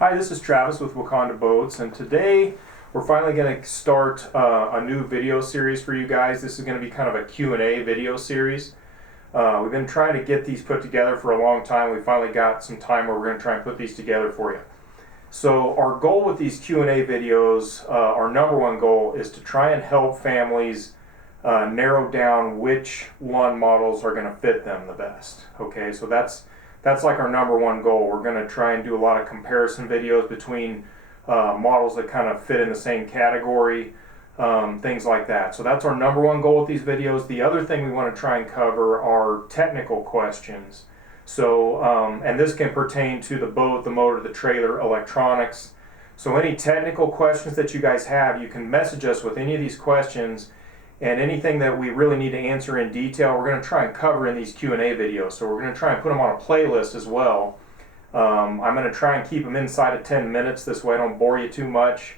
Hi, this is Travis with Waconda Boats, and today we're finally going to start a new video series for you guys. This is going to be kind of a Q&A video series. We've been trying to get these put together for a long time. We finally got some time where we're going to try and put these together for you. So our goal with these Q&A videos, our number one goal is to try and help families narrow down which lawn models are going to fit them the best. Okay, so that's like our number one goal. We're going to try and do a lot of comparison videos between models that kind of fit in the same category, things like that. So that's our number one goal with these videos. The other thing we want to try and cover are technical questions. So, and this can pertain to the boat, the motor, the trailer, electronics. So any technical questions that you guys have, you can message us with any of these questions. And anything that we really need to answer in detail, we're going to try and cover in these Q&A videos. So we're going to try and put them on a playlist as well. I'm going to try and keep them inside of 10 minutes. This way I don't bore you too much.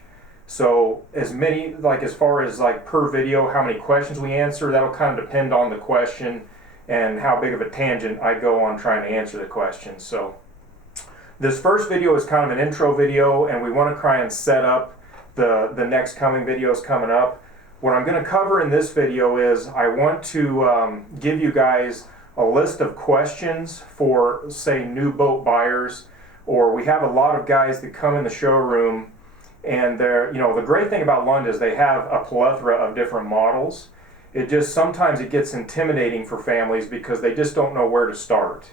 So as many, like as far as like per video, how many questions we answer, that'll kind of depend on the question and how big of a tangent I go on trying to answer the question. So this first video is kind of an intro video, and we want to try and set up the next coming videos coming up. What I'm going to cover in this video is I want to give you guys a list of questions for, say, new boat buyers, or we have a lot of guys that come in the showroom, and they're, the great thing about Lund is they have a plethora of different models. It just sometimes it gets intimidating for families because they just don't know where to start.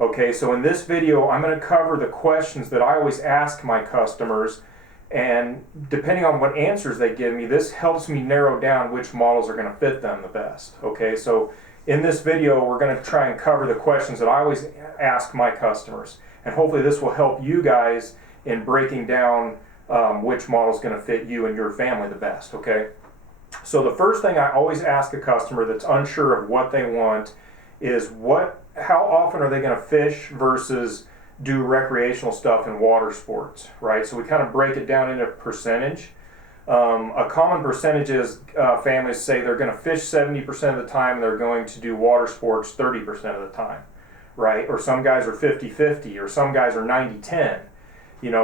Okay, so in this video I'm going to cover the questions that I always ask my customers. And depending on what answers they give me, this helps me narrow down which models are going to fit them the best. Okay, so in this video, we're going to try and cover the questions that I always ask my customers. And hopefully this will help you guys in breaking down which model is going to fit you and your family the best. Okay, so the first thing I always ask a customer that's unsure of what they want is how often are they going to fish versus do recreational stuff in water sports, right? So we kind of break it down into percentage. A common percentage is families say they're going to fish 70% of the time, they're going to do water sports 30% of the time, right? Or some guys are 50-50, or some guys are 90-10.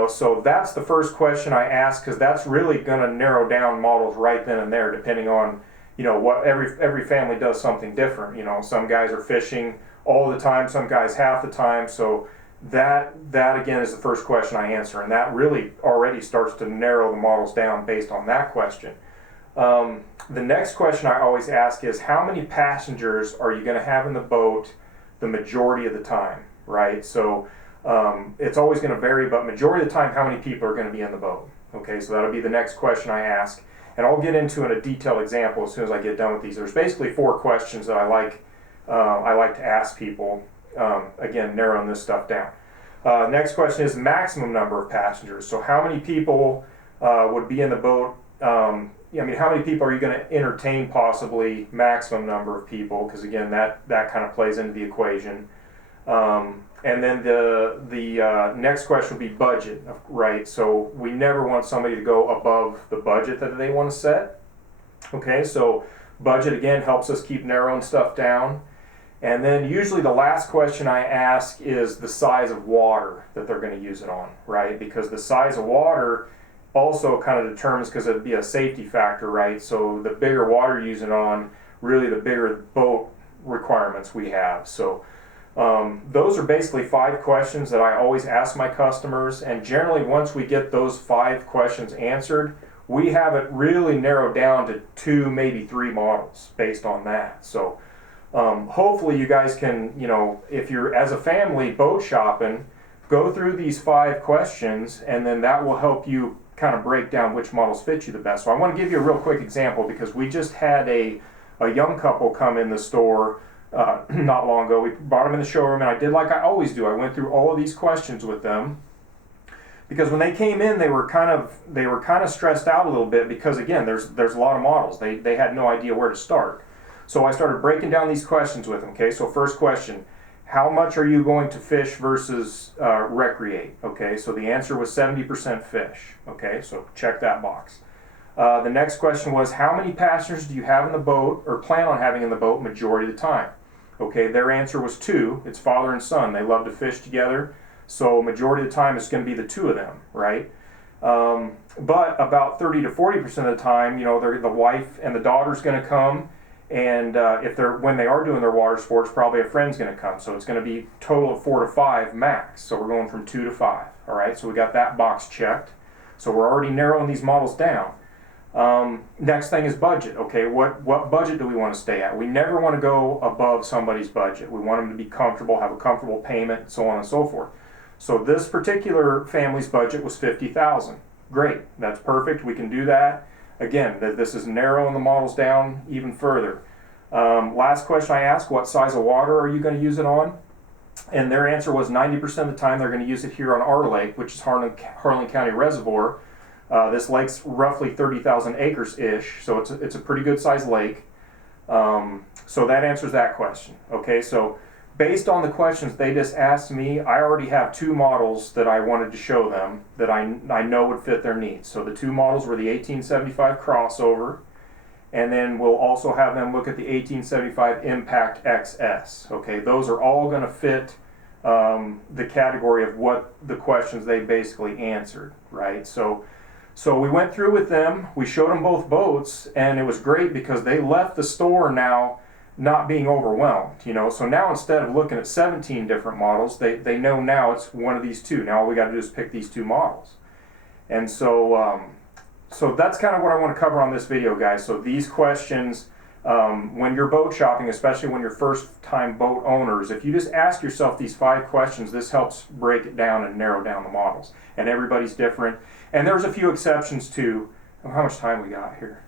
So that's the first question I ask, because that's really going to narrow down models right then and there, depending on, what every family does something different. Some guys are fishing all the time, some guys half the time, so that again is the first question I answer, and that really already starts to narrow the models down based on that question. The next question I always ask is, how many passengers are you going to have in the boat the majority of the time, right? So it's always going to vary, but majority of the time, how many people are going to be in the boat? Okay, so that'll be the next question I ask, and I'll get into in a detailed example as soon as I get done with these. There's basically 4 questions that I like to ask people. Again, narrowing this stuff down. Next question is maximum number of passengers. So how many people would be in the boat? How many people are you going to entertain possibly? Maximum number of people, because again, that kind of plays into the equation. And then the next question would be budget, right? So we never want somebody to go above the budget that they want to set. Okay, so budget again helps us keep narrowing stuff down. And then usually the last question I ask is the size of water that they're going to use it on, right? Because the size of water also kind of determines, because it'd be a safety factor, right? So the bigger water you use it on, really the bigger boat requirements we have. So those are basically 5 questions that I always ask my customers. And generally once we get those 5 questions answered, we have it really narrowed down to 2, maybe 3 models based on that. So hopefully you guys can, if you're as a family boat shopping, go through these 5 questions, and then that will help you kind of break down which models fit you the best. So I want to give you a real quick example, because we just had a young couple come in the store not long ago. We brought them in the showroom, and I did like I always do. I went through all of these questions with them, because when they came in, they were kind of stressed out a little bit, because again, there's a lot of models. They had no idea where to start. So I started breaking down these questions with them. Okay, so first question, how much are you going to fish versus recreate? Okay, so the answer was 70% fish. Okay, so check that box. The next question was, how many passengers do you have in the boat, or plan on having in the boat majority of the time? Okay, their answer was 2. It's father and son. They love to fish together. So majority of the time it's going to be the two of them, right? But about 30 to 40% of the time, you know, the wife and the daughter's going to come, and when they are doing their water sports, probably a friend's going to come. So it's going to be total of 4 to 5 max. So we're going from 2 to 5. All right, so we got that box checked. So we're already narrowing these models down. Next thing is budget. Okay, what budget do we want to stay at? We never want to go above somebody's budget. We want them to be comfortable, have a comfortable payment, so on and so forth. So this particular family's budget was $50,000. Great, that's perfect. We can do that. Again, this is narrowing the models down even further. Last question I asked: what size of water are you going to use it on? And their answer was 90% of the time they're going to use it here on our lake, which is Harlan County Reservoir. This lake's roughly 30,000 acres-ish, so it's a pretty good sized lake. So that answers that question. Okay, so based on the questions they just asked me, I already have 2 models that I wanted to show them that I know would fit their needs. So the 2 models were the 1875 crossover, and then we'll also have them look at the 1875 Impact XS. Okay, those are all going to fit the category of what the questions they basically answered, right? So we went through with them, we showed them both boats, and it was great because they left the store now not being overwhelmed, you know. So now instead of looking at 17 different models, they know now it's one of these 2. Now all we got to do is pick these 2 models. And so that's kind of what I want to cover on this video, guys. So these questions, when you're boat shopping, especially when you're first-time boat owners, if you just ask yourself these 5 questions, this helps break it down and narrow down the models. And everybody's different. And there's a few exceptions too. How much time we got here?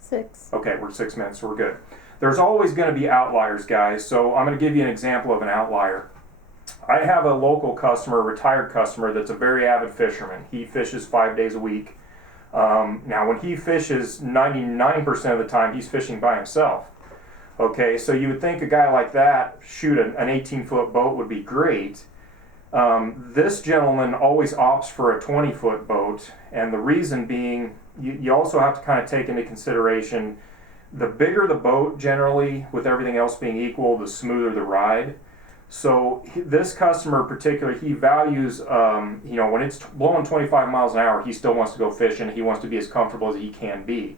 6. Okay, we're 6 minutes, so we're good. There's always going to be outliers, guys. So I'm going to give you an example of an outlier. I have a local customer, a retired customer, that's a very avid fisherman. He fishes 5 days a week. Now, when he fishes, 99% of the time, he's fishing by himself. Okay, so you would think a guy like that, shoot, an 18-foot boat would be great. This gentleman always opts for a 20-foot boat, and the reason being, you also have to kind of take into consideration the bigger the boat, generally, with everything else being equal, the smoother the ride. So this customer in particular, he values, you know, when it's blowing 25 miles an hour, he still wants to go fishing. He wants to be as comfortable as he can be.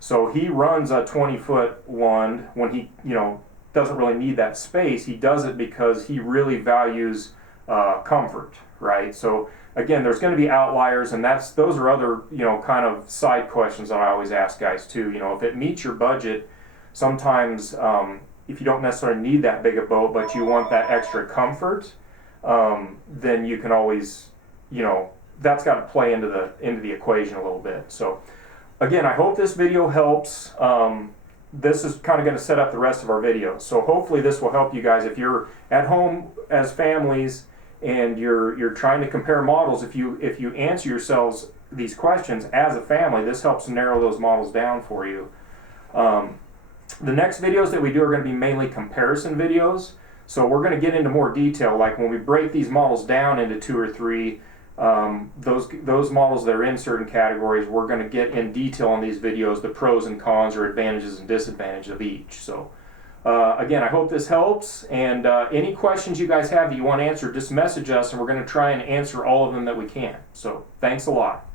So he runs a 20-foot Lund when he, you know, doesn't really need that space. He does it because he really values comfort, right? So again, there's going to be outliers, and those are other, you know, kind of side questions that I always ask guys too. You know, if it meets your budget, sometimes if you don't necessarily need that big a boat, but you want that extra comfort, then you can always, you know, that's got to play into the equation a little bit. So again, I hope this video helps. This is kind of going to set up the rest of our videos. So hopefully this will help you guys if you're at home as families and you're trying to compare models. If you answer yourselves these questions as a family, this helps narrow those models down for you. The next videos that we do are going to be mainly comparison videos. So we're going to get into more detail, like when we break these models down into 2 or 3, those models that are in certain categories, we're going to get in detail on these videos, the pros and cons or advantages and disadvantages of each. So again, I hope this helps, and any questions you guys have that you want answered, just message us and we're going to try and answer all of them that we can. So thanks a lot.